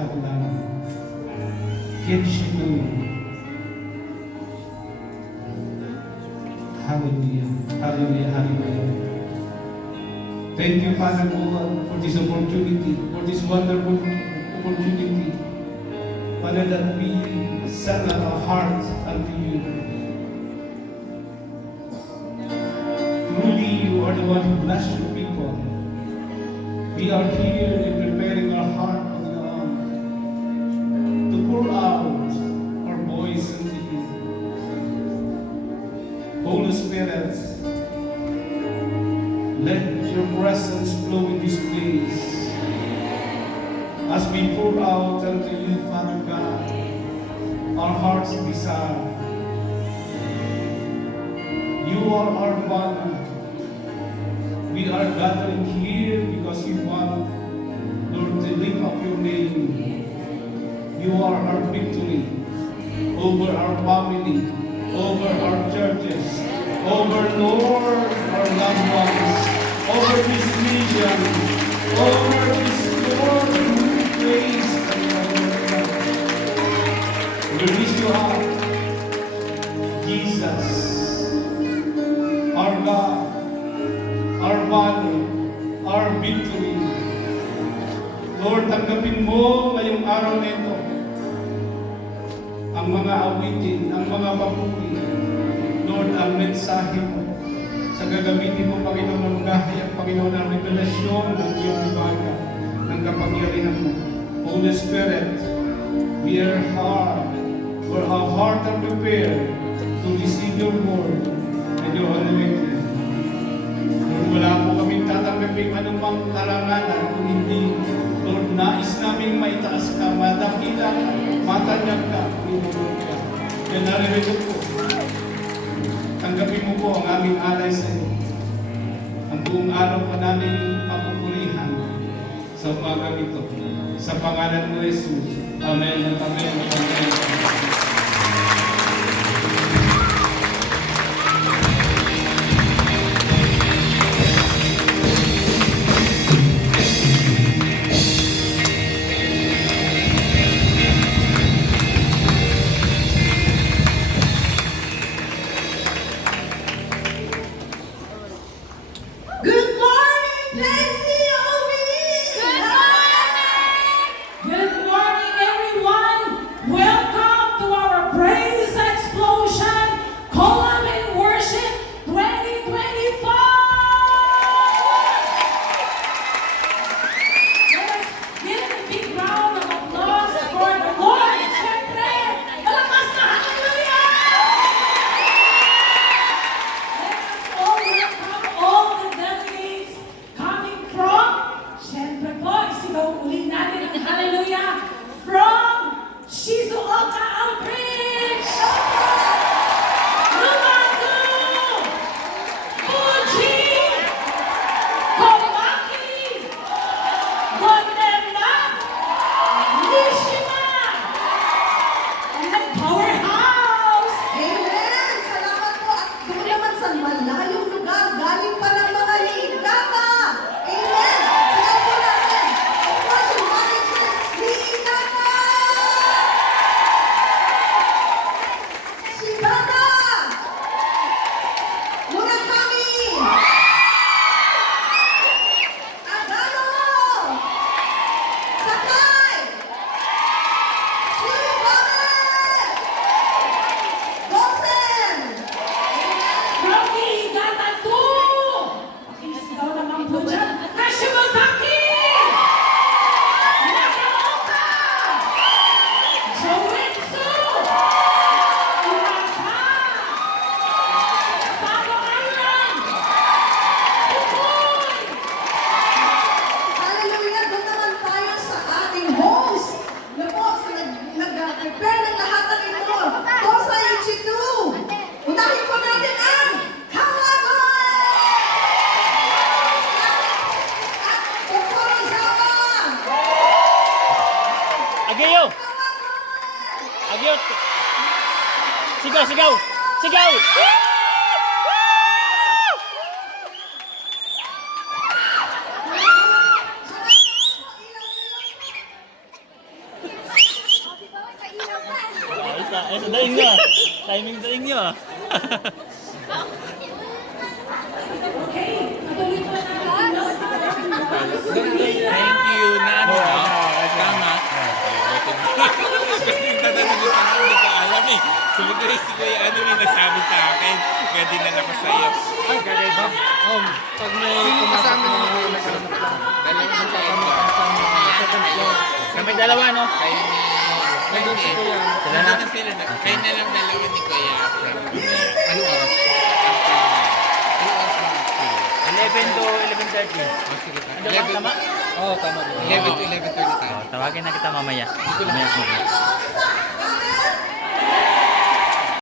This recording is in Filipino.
have love. Can she know? Hallelujah, hallelujah, hallelujah. Thank you, Father God, for this opportunity, for this wonderful opportunity. Father, that we send our hearts unto you. Truly, you are the one who bless your people. We are here in preparing our heart, Panginoon, to pour out our voice unto you. Holy Spirit, let your presence flow in this place. As we pour out unto you, Father God, our heart's desire. You are our banner. We are gathering here because we want, Lord, to lift up your name. You are our victory over our family, over our churches, over, Lord, our loved ones, over this nation, over this, Lord, place. We lift you up, Jesus, our God, our banner, our victory. Lord, tanggapin mo ngayong araw na ito ang mga awitin, ang mga papuri. Lord, ang mensahe mo sa gagamitin mo, Panginoon, ng gahayag, Panginoon, ang revelasyon ng iyong ibaga, ng kapangyarihan mo. Holy Spirit, we are our heart are prepared to receive your word and your anointing. Lord, wala po kaming tatanggapin anumang kalanganan kung hindi, Lord, nais naming maitaas ka, madakila ka, matanyag ka, Panginoon ka. Kaya naririnig po, tanggapin mo po ang aming alay sa iyo. Ang buong araw pa namin papupurihan sa umagang ito. Sa pangalan mo, Jesus. Amen at amen at amen. Good morning, JCOB! Good morning, everyone! Welcome to our Praise Explosion Collab and Worship 2025! Let us give a big round of applause for the Lord! Siyempre, malakas na hallelujah! Let us all welcome all the delegates coming from, siyempre po, isigaw uli natin ang hallelujah, from Shizuoka Outreach! Numazu! Fuji! Komaki! Gondemna! Nishima! And Powerhouse! Amen! Salamat po at doon naman sa malayong lugar, galing pa ng mga Liigata! Amen! Sigaw po natin! Of course, yung management, Liigata! Shibata! Murakami! Agano! Sakai! Surubame! Gosen! From Niigata 2! Pakisigaw naman po dyan. Hashimazaki! Nakaoka! Joetsu! Urasa! Sabo Island! Pukoy! Hallelujah! Doon naman tayo sa ating host na po sa nag-prepare ng lahat ng ito. Kosa Ichitu! Unahin po natin ang Kawagoy! At Okorozawa! Agayo! Kawagoy! Agayo! Sigaw! Sigaw! Sigaw! Sa daing nyo ah. Timing daing nyo ah. Okay, patuloy po natin. Thank you, Nano. Tama. Kasi tatanong ko sa hindi ko alam eh. Sabi ko si Kuya ano may nagsabi sa akin. Kaya dinala ko sa'yo. Ay, kagay ba? Pag may pumasok na nagkaroon lang. Dalawang sa Second floor. Kami dalawa no? Kayo ni... Nandun si Kuya. Sila na. Nandun sila na. Kayo na lang dalawa ni Kuya. Ano oras? Ano oras lang? 11 to 11:30. Ano ba? Tama? Oo, tama din. 11 to 11:30 tayo. Tawagin na kita mamaya. Mamaya po.